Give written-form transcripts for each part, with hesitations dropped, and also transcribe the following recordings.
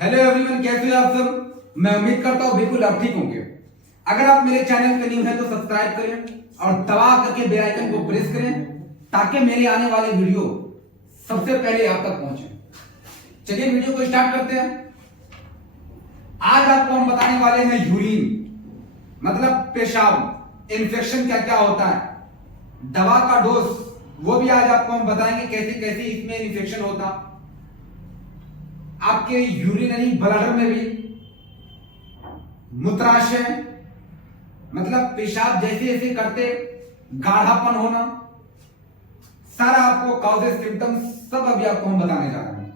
Hello everyone, कैसे हो आप सब। मैं उम्मीद करता हूँ बिल्कुल आप ठीक होंगे। अगर आप मेरे चैनल पे न्यू हैं तो सब्सक्राइब करें और दबा करके बेल आइकन को प्रेस करें ताकि मेरे आने वाले वीडियो सबसे पहले आप तक पहुंचे। चलिए वीडियो को स्टार्ट करते हैं। आज आपको हम बताने वाले हैं यूरिन मतलब पेशाब इन्फेक्शन क्या क्या होता है, दवा का डोज वो भी आज आपको हम बताएंगे कैसे कैसे इसमें इन्फेक्शन होता, आपके यूरिनरी ब्लडर में भी मूत्राशय मतलब पेशाब जैसे जैसे करते गाढ़ापन होना, सारा आपको कॉजेस सिम्टम्स सब अभी आपको हम बताने जा रहे हैं।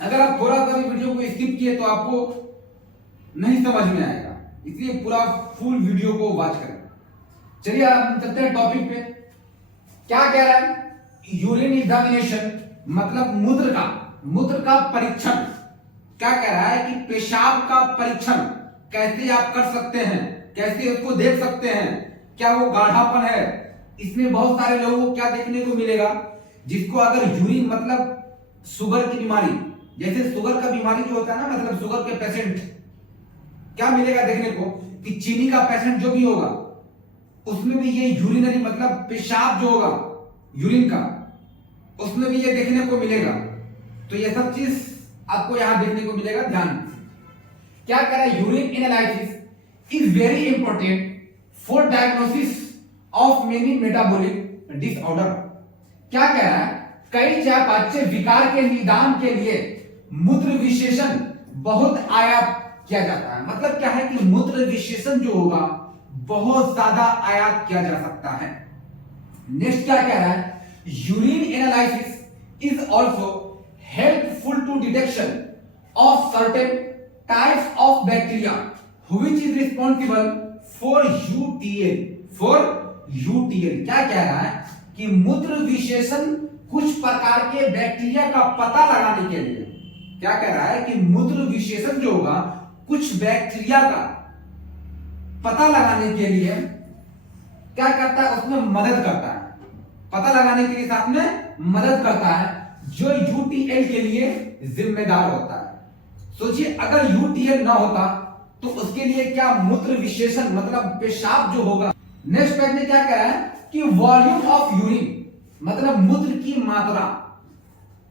अगर आप थोड़ा सा वीडियो को स्किप किए तो आपको नहीं समझ में आएगा, इसलिए पूरा फुल वीडियो को वॉच करें। चलिए हम चलते हैं टॉपिक पे। क्या कह रहा है, यूरिन एग्जामिनेशन मतलब मूत्र का परीक्षण। क्या कह रहा है कि पेशाब का परीक्षण कैसे आप कर सकते हैं, कैसे उसको देख सकते हैं, क्या वो गाढ़ापन है। इसमें बहुत सारे लोगों को क्या देखने को मिलेगा, जिसको अगर यूरिन मतलब शुगर की बीमारी, जैसे शुगर का बीमारी जो होता है ना, मतलब शुगर के पेशेंट क्या मिलेगा देखने को कि चीनी का पेशेंट जो भी होगा उसमें भी ये यूरिनरी मतलब पेशाब जो होगा यूरिन का, उसमें भी ये देखने को मिलेगा। तो ये सब चीज आपको यहां देखने को मिलेगा, ध्यान। क्या कह रहा है, urine analysis is very important for diagnosis of many metabolic disorder. क्या कह रहा है, कई चयापचय विकार के निदान के लिए मूत्र विशेषण बहुत आयात किया जाता है। मतलब क्या है कि मूत्र विशेषण जो होगा बहुत ज्यादा आयात किया जा सकता है। नेक्स्ट क्या कह रहा है, urine analysis is also helpful to detection of certain types of bacteria which is responsible for UTL क्या कह रहा है कि मूत्र विशेषण कुछ प्रकार के बैक्टीरिया का पता लगाने के लिए, क्या कह रहा है कि मूत्र विशेषण जो होगा कुछ बैक्टीरिया का पता लगाने के लिए क्या करता है, उसमें मदद करता है, पता लगाने के लिए साथ में मदद करता है, जो यूटीएल के लिए जिम्मेदार होता है। सोचिए अगर यूटीएल ना होता तो उसके लिए क्या मूत्र विशेषण मतलब पेशाब जो होगा। नेक्स्ट पेज में क्या कह रहा है कि वॉल्यूम ऑफ यूरिन मतलब मूत्र की मात्रा।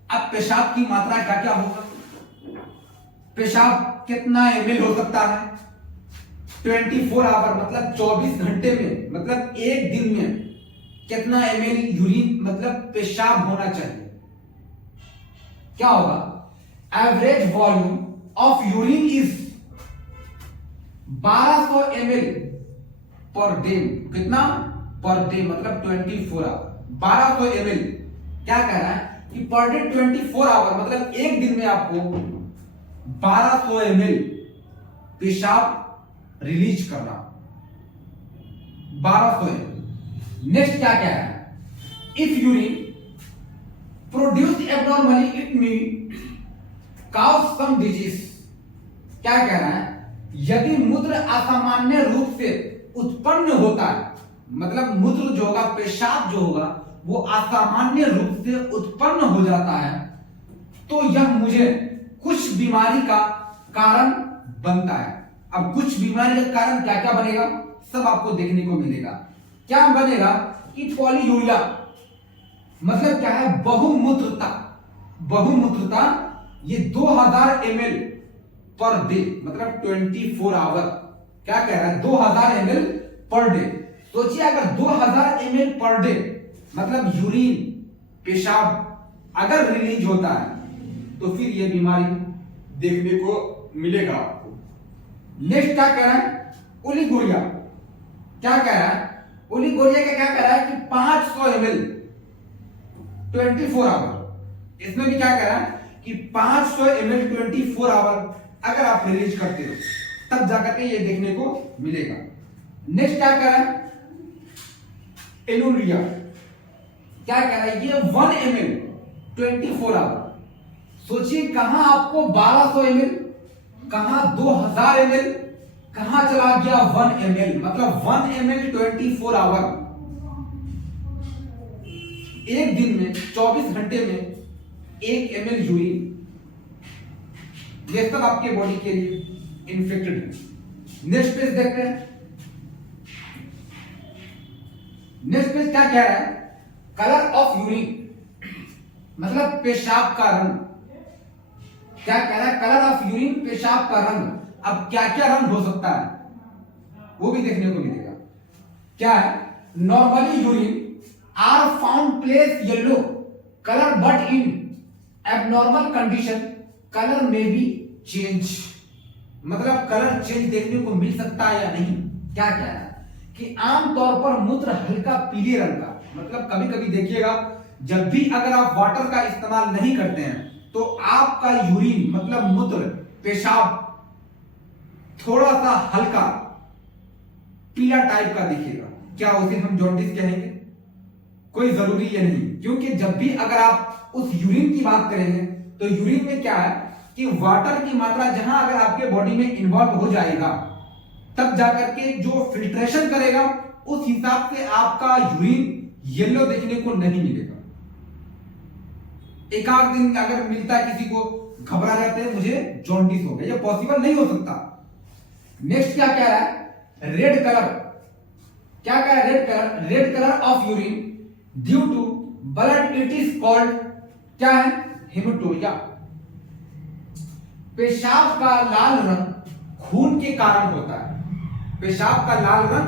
अब पेशाब की मात्रा क्या क्या होगा, पेशाब कितना एमएल हो सकता है 24 आवर मतलब 24 घंटे में, मतलब एक दिन में कितना एमएल यूरिन मतलब पेशाब होना चाहिए। क्या होगा, average volume of urine is 1200 ml per day. कितना पर डे मतलब 24 आवर 1200 ml। क्या कह रहा है कि पर डे 24 आवर मतलब एक दिन में आपको 1200 ml पेशाब रिलीज करना, 1200 ml। नेक्स्ट क्या कह रहा है, if urine produce abnormally it may cause some disease. क्या कह रहा है, यदि मूत्र असामान्य रूप से उत्पन्न होता है, मतलब मूत्र जो होगा पेशाब जो होगा वो असामान्य रूप से उत्पन्न हो जाता है, तो यह मुझे कुछ बीमारी का कारण बनता है। अब कुछ बीमारी का कारण क्या क्या बनेगा सब आपको देखने को मिलेगा। क्या बनेगा कि पॉलीयूरिया मतलब क्या है, बहुमूत्रता ये 2000 ml पर डे मतलब 24 आवर। क्या कह रहा है, 2000 ml पर डे। सोचिए अगर 2000 ml पर डे मतलब यूरिन पेशाब अगर रिलीज होता है तो फिर ये बीमारी देखने को मिलेगा आपको। नेक्स्ट क्या कह रहा है, ओलिगोरिया। क्या कह रहा है, ओलिगोरिया का क्या कह रहा है कि 500 ml 24 आवर। इसमें भी क्या कह रहा है कि 500 ml 24 आवर अगर आप रिलीज करते हो तब जाकर के ये देखने को मिलेगा। नेक्स्ट क्या कह रहा है, एनुरिया। क्या कह रहा है, ये 1 ml 24 आवर। सोचिए कहां आपको 1200 ml, कहां 2000 ml, कहां चला गया 1 ml मतलब 1 ml 24 आवर। एक दिन में 24 घंटे में 1 ml यूरिन ये सब आपके बॉडी के लिए इन्फेक्टेड है। नेक्स्ट पेज देखते हैं। नेक्स्ट पेज क्या कह रहा है? कलर ऑफ यूरिन मतलब पेशाब का रंग। क्या कह रहा है? कलर ऑफ यूरिन पेशाब का रंग। अब क्या क्या रंग हो सकता है वो भी देखने को मिलेगा। क्या है? Normally urine are found pale yellow colour but in abnormal condition colour में बी चेंज। मतलब कलर चेंज देखने को मिल सकता है या नहीं। क्या कह रहा है कि आमतौर पर मूत्र हल्का पीले रंग का, मतलब कभी कभी देखिएगा जब भी अगर आप वाटर का इस्तेमाल नहीं करते हैं तो आपका यूरिन मतलब मूत्र पेशाब थोड़ा सा हल्का पीला टाइप का दिखेगा। क्या उसे हम जॉन्डिस कहेंगे? कोई जरूरी ये नहीं, क्योंकि जब भी अगर आप उस यूरिन की बात करेंगे तो यूरिन में क्या है कि वाटर की मात्रा जहां अगर आपके बॉडी में इन्वॉल्व हो जाएगा तब जाकर के जो फिल्ट्रेशन करेगा उस हिसाब से आपका यूरिन येलो देखने को नहीं मिलेगा। एक आध दिन अगर मिलता है किसी को, घबरा जाते हैं मुझे जॉन्डिस हो गया, ये पॉसिबल नहीं हो सकता। नेक्स्ट क्या कह रहा है? Red colour. क्या कह रहा है? Red colour. Red colour of urine due to blood it is called क्या है? हेमेटोरिया। पेशाब का लाल रंग खून के कारण होता है। पेशाब का लाल रंग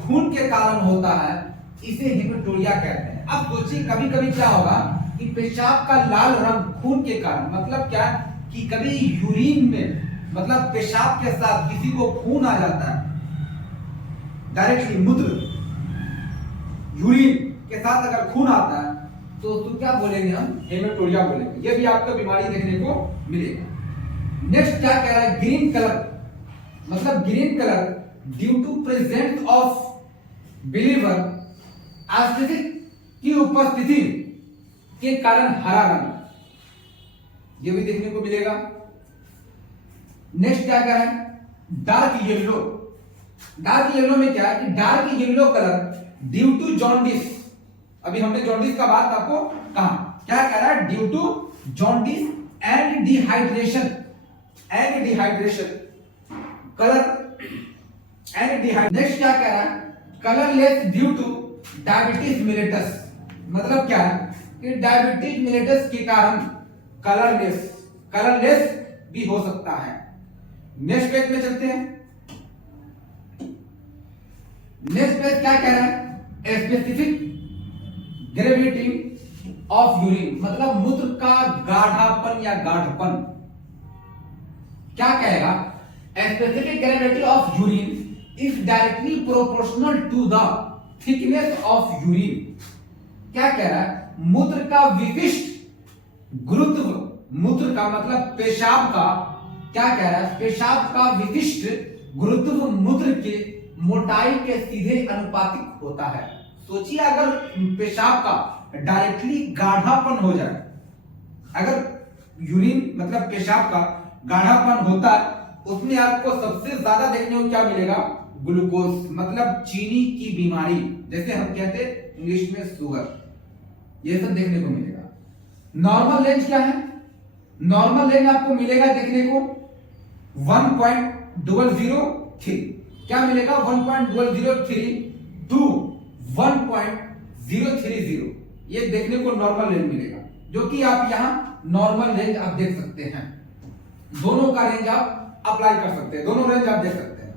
खून के कारण होता है, इसे हेमेटोरिया कहते हैं। अब सोचिए कभी कभी क्या होगा कि पेशाब का लाल रंग खून के कारण, मतलब क्या कि कभी यूरिन में मतलब पेशाब के साथ किसी को खून आ जाता है, डायरेक्टली मूत्र यूरिन के साथ अगर खून आता है तो क्या बोलेंगे हम? हेमेटोरिया बोलेंगे। ये भी आपको बीमारी देखने को मिलेगा। नेक्स्ट क्या कह रहा है? ग्रीन कलर मतलब green colour due to presence of believer acidic की उपस्थिति के कारण हरा रंग, ये भी देखने को मिलेगा। नेक्स्ट क्या कह रहा है? Dark yellow. डार्क येलो में क्या है कि dark yellow colour due to jaundice. अभी हमने जॉन्डिस का बात आपको कहा। क्या कह रहा है? Due to jaundice and dehydration. And dehydration colour and dehydration. Next क्या कह रहा है? Colourless due to diabetes mellitus. मतलब क्या है कि डायबिटीज मिलेटस के कारण कलरलेस भी हो सकता है। नेक्स्ट पेज में चलते हैं। नेक्स्ट पेज क्या कह रहा है? स्पेसिफिक ग्रेविटी ऑफ यूरिन मतलब मूत्र का गाढ़ापन या गाढ़पन। क्या कहेगा? Specific gravity of urine is directly proportional to the thickness of urine. क्या कह रहा है? मूत्र का विशिष्ट गुरुत्व, मूत्र का मतलब पेशाब का, क्या कह रहा है? पेशाब का विशिष्ट गुरुत्व मूत्र के मोटाई के सीधे अनुपातिक होता है। सोचिए अगर पेशाब का डायरेक्टली गाढ़ापन हो जाए, अगर यूरिन मतलब पेशाब का गाढ़ापन होता है उसमें आपको सबसे ज्यादा देखने को क्या मिलेगा? ग्लूकोज मतलब चीनी की बीमारी, जैसे हम कहते हैं इंग्लिश में शुगर, ये सब देखने को मिलेगा। नॉर्मल रेंज क्या है? नॉर्मल रेंज आपको मिलेगा देखने को 1.003। क्या मिलेगा? 1.003 टू 1.030, ये देखने को नॉर्मल रेंज मिलेगा, जो कि आप यहां नॉर्मल रेंज आप देख सकते हैं। दोनों का रेंज आप अप्लाई कर सकते हैं, दोनों रेंज आप देख सकते हैं।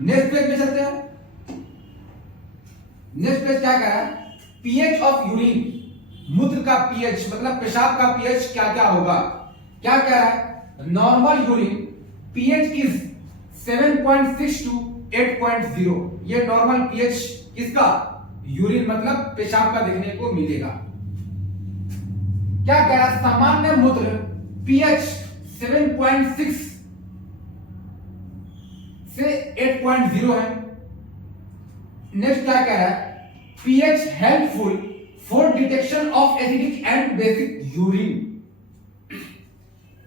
नेक्स्ट पेज में चलते हैं। नेक्स्ट पेज क्या कह रहा है? पीएच ऑफ यूरिन, मूत्र का पीएच मतलब पेशाब का पीएच क्या क्या होगा? क्या कह रहा है? Normal urine pH is 7.6 to 8.0। ये नॉर्मल पीएच किसका? यूरिन मतलब पेशाब का देखने को मिलेगा। क्या कह रहा है? सामान्य मूत्र पीएच 7.6 से 8.0 है। नेक्स्ट क्या कह रहा है? PH helpful for detection of acidic and basic urine.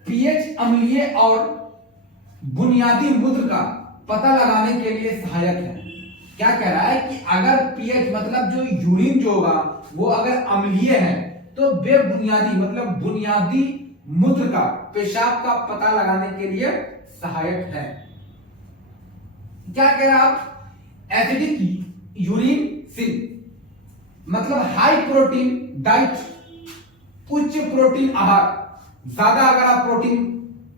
PH अम्लीय और बुनियादी मूत्र का पता लगाने के लिए सहायक है। क्या कह रहा है कि अगर पीएच मतलब जो यूरिन जो होगा वो अगर अम्लीय है तो बेबुनियादी मतलब बुनियादी मूत्र का, पेशाब का पता लगाने के लिए सहायक है। क्या कह रहा आप? एसिडिक यूरिन सिन मतलब हाई प्रोटीन डाइट, उच्च प्रोटीन आहार, ज्यादा अगर आप प्रोटीन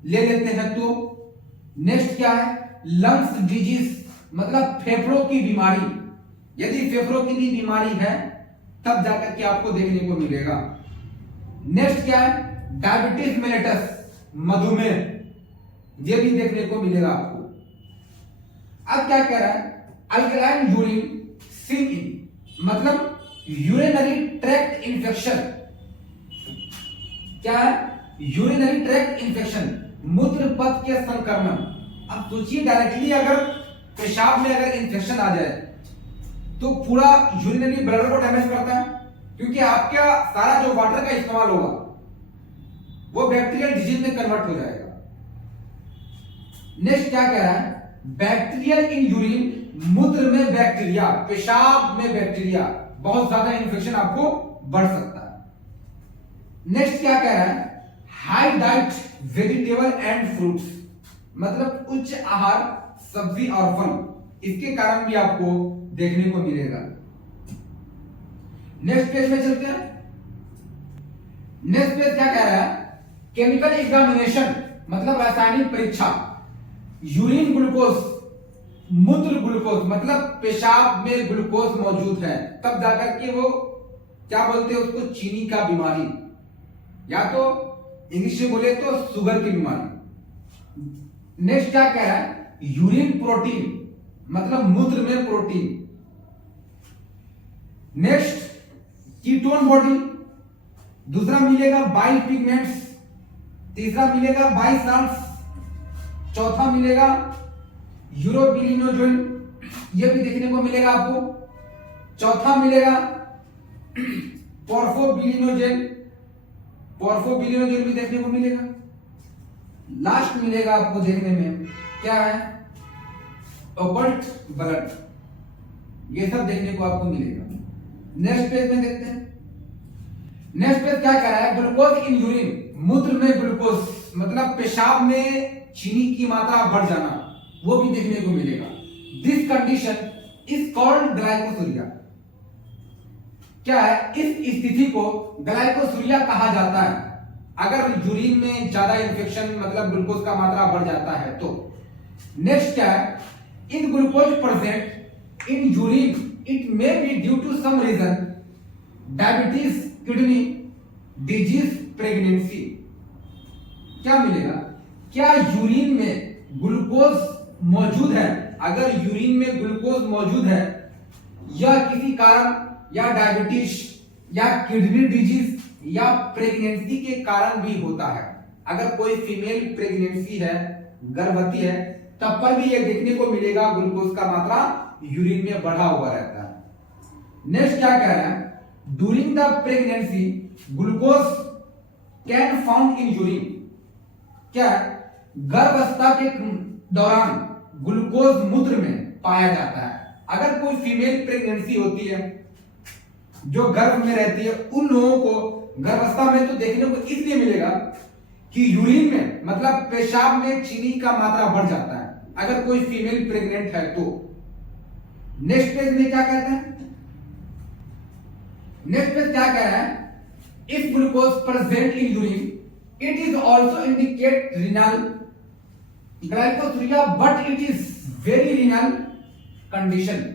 ले लेते हैं तो। नेक्स्ट क्या है? लंग्स डिजीज मतलब फेफड़ों की बीमारी, यदि फेफड़ों की भी बीमारी है तब जाकर के आपको देखने को मिलेगा। नेक्स्ट क्या है? डायबिटीज मेलिटस मधुमेह, ये भी देखने को मिलेगा आपको। अब क्या कह रहा है? अल्कलाइन यूरिन सिन इन मतलब यूरिनरी ट्रैक्ट इंफेक्शन। क्या है? यूरिनरी ट्रैक्ट इंफेक्शन, मूत्र पथ के संक्रमण। अब सोचिए डायरेक्टली अगर पेशाब में अगर इंफेक्शन आ जाए तो पूरा यूरिनरी ब्लडर को डैमेज करता है, क्योंकि आपका सारा जो वाटर का इस्तेमाल होगा वो बैक्टीरियल डिजीज में कन्वर्ट हो जाएगा। नेक्स्ट क्या कह रहा है? बैक्टीरियल इन यूरिन, मूत्र में बैक्टीरिया, पेशाब में बैक्टीरिया, बहुत ज्यादा इन्फेक्शन आपको बढ़ सकता है। नेक्स्ट क्या कह रहा है? High diet vegetable and fruits मतलब उच्च आहार, सब्जी और फल, इसके कारण भी आपको देखने को मिलेगा। नेक्स्ट पेज में चलते हैं। नेक्स्ट पेज क्या कह रहा है? केमिकल एग्जामिनेशन मतलब रासायनिक परीक्षा, यूरिन ग्लूकोज, मूत्र ग्लूकोज मतलब पेशाब में ग्लूकोज मौजूद है, तब जाकर के वो क्या बोलते हैं उसको? चीनी का बीमारी, या तो इंग्लिश में बोले तो शुगर की बीमारी। नेक्स्ट क्या कह रहा है? यूरिन प्रोटीन मतलब मूत्र में प्रोटीन। नेक्स्ट कीटोन बॉडी, दूसरा मिलेगा बाइल पिगमेंट्स, तीसरा मिलेगा बाइल साल्ट्स, चौथा मिलेगा यूरोबिलिनोजोन, ये भी देखने को मिलेगा आपको। चौथा मिलेगा पोर्फोबिलिनोजेन, पोर्फोबिलिनोजेन भी देखने को मिलेगा। लास्ट मिलेगा आपको देखने में क्या है? ओकल्ट ब्लड, ये सब देखने को आपको मिलेगा। नेक्स्ट पेज में देखते हैं। नेक्स्ट पेज क्या कह रहा है? ग्लूकोज इन यूरिन, मूत्र में ग्लूकोज मतलब पेशाब में चीनी की मात्रा बढ़ जाना, वो भी देखने को मिलेगा। This condition is called glycosuria. क्या है? इस स्थिति को ग्लाइकोसूरिया कहा जाता है अगर यूरिन में ज्यादा इंफेक्शन मतलब ग्लूकोज का मात्रा बढ़ जाता है तो। नेक्स्ट क्या है? In glucose present in urine it may be due to some reason, diabetes, kidney disease, pregnancy. क्या मिलेगा? क्या यूरिन में ग्लूकोज मौजूद है? अगर यूरिन में ग्लूकोज मौजूद है या किसी कारण, या डायबिटीज या किडनी डिजीज या प्रेगनेंसी के कारण भी होता है। अगर कोई फीमेल प्रेगनेंसी है, गर्भवती है, तब पर भी ये देखने को मिलेगा ग्लूकोज का मात्रा यूरिन में बढ़ा हुआ रहता है। नेक्स्ट क्या कह रहा है? During the pregnancy glucose can found in urine. क्या है? गर्भावस्था के दौरान ग्लूकोज मूत्र में पाया जाता है। अगर कोई फीमेल प्रेगनेंसी होती है जो गर्भ में रहती है, उन लोगों को गर्भावस्था में तो देखने को इसलिए मिलेगा कि यूरिन में मतलब पेशाब में चीनी का मात्रा बढ़ जाता है अगर कोई फीमेल प्रेग्नेंट है तो। नेक्स्ट पेज में क्या कहता है? नेक्स्ट पेज क्या कह रहा है? If glucose present in urine it is also indicate renal glycosuria but it is very renal condition.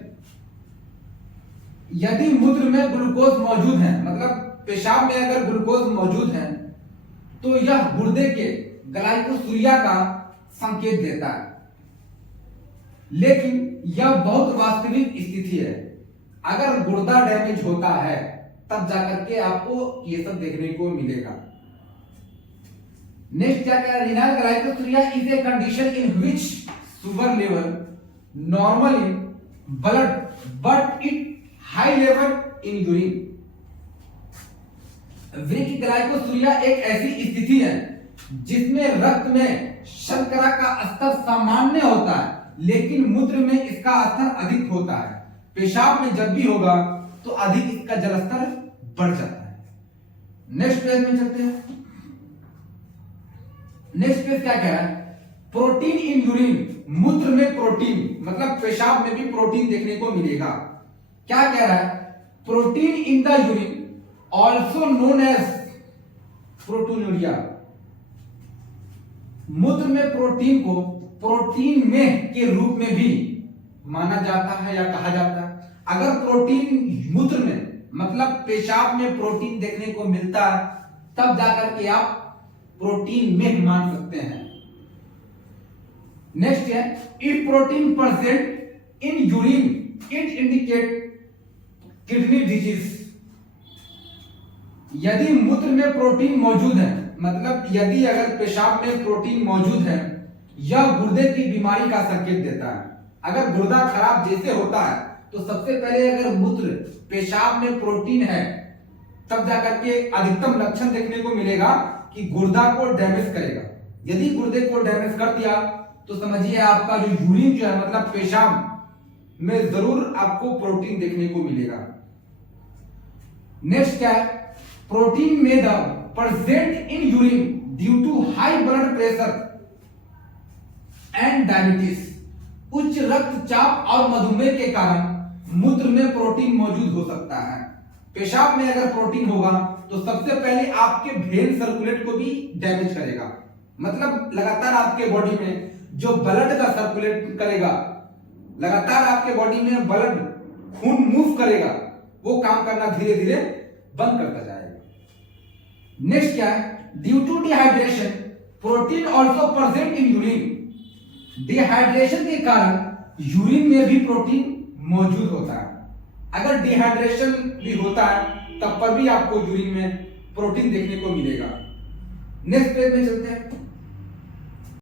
यदि मूत्र में ग्लूकोज मौजूद है मतलब पेशाब में अगर ग्लूकोज मौजूद है तो यह गुर्दे के ग्लाइकोसूरिया का संकेत देता है, लेकिन यह बहुत वास्तविक स्थिति है। अगर गुर्दा डैमेज होता है तब जाकर के आपको ये सब देखने को मिलेगा। नेक्स्ट क्या कह रहा है? Renal glycosuria is a condition in which sugar level normal in blood but it high level in urine. विक ग्लाइकोसूरिया एक ऐसी स्थिति है जिसमें रक्त में शर्करा का स्तर सामान्य होता है लेकिन मूत्र में इसका स्तर अधिक होता है। पेशाब में जब भी होगा तो अधिक इसका जल स्तर बढ़ जाता है। नेक्स्ट पेज में चलते हैं। नेक्स्ट पेज क्या कह रहा है, प्रोटीन इन यूरिन, मूत्र में प्रोटीन, मतलब पेशाब में भी प्रोटीन देखने को मिलेगा। क्या कह रहा है, protein in the urine also known as proteinuria, मूत्र में प्रोटीन को प्रोटीन में के रूप में भी माना जाता है या कहा जाता है। अगर प्रोटीन मूत्र में मतलब पेशाब में प्रोटीन देखने को मिलता है तब जाकर के आप प्रोटीन में मान सकते हैं। नेक्स्ट है, if protein present in urine it indicate kidney disease, यदि मूत्र में प्रोटीन मौजूद है, मतलब यदि अगर पेशाब में प्रोटीन मौजूद है, यह गुर्दे की बीमारी का संकेत देता है। अगर गुर्दा खराब जैसे होता है तो सबसे पहले अगर मूत्र पेशाब में प्रोटीन है तब जाकर के अधिकतम लक्षण देखने को मिलेगा कि गुर्दा को डैमेज करेगा। यदि गुर्दे को डैमेज कर दिया तो समझिए आपका जो यूरिन जो है मतलब पेशाब में जरूर आपको प्रोटीन देखने को मिलेगा। नेक्स्ट क्या है, protein may the present in urine due to high blood pressure and diabetes, उच्च रक्तचाप और मधुमेह के कारण मूत्र में प्रोटीन मौजूद हो सकता है। पेशाब में अगर प्रोटीन होगा तो सबसे पहले आपके वेन सर्कुलेट को भी डैमेज करेगा, मतलब लगातार आपके बॉडी में जो ब्लड का सर्कुलेट करेगा, लगातार आपके बॉडी में ब्लड खून मूव करेगा, वो काम करना धीरे धीरे बंद करता जाएगा। नेक्स्ट क्या है, due to dehydration protein also present in urine, dehydration के कारण यूरिन में भी प्रोटीन मौजूद होता है। अगर डिहाइड्रेशन भी होता है तब पर भी आपको यूरिन में प्रोटीन देखने को मिलेगा। नेक्स्ट पेज में चलते हैं।